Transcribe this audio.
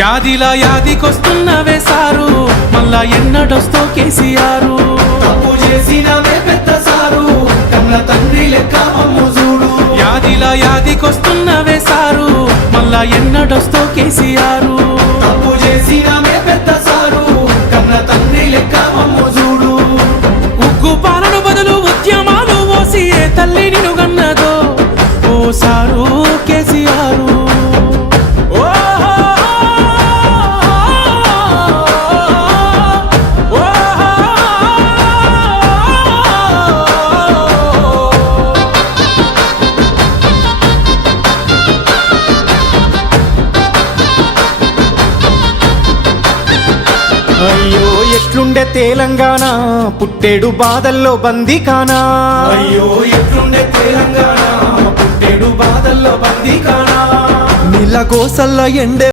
యాదిలా యాదికొస్తున్నవే sir, మళ్ళా ఎన్నడొస్తో కేసీఆర్. తప్పు చేసినవే పెద్ద సారు, కన్న తండ్రి లెక్క మమ్ము చూడు. యాదిలా యాదికొస్తున్నవే సారు, మళ్ళా ఎన్నడొస్తో కేసీఆర్. తప్పు చేసినవే పెద్ద సారు, కన్న తండ్రి లెక్క మమ్ము చూడు. ఉగ్గు పాలన బదులు ఉద్యమాలు ఓసి ఏ తల్లి నిన్ను గన్నదో ఓ సారు కేసీఆర్. అయ్యో ఎట్లుండే తెలంగాణ, పుట్టేడు బాధల్లో బందీకానా. అయ్యో ఎట్లుండే తెలంగాణ, పుట్టేడు బాధల్లో బందీకానా. నీళ్ళ కోసల్ల ఎండే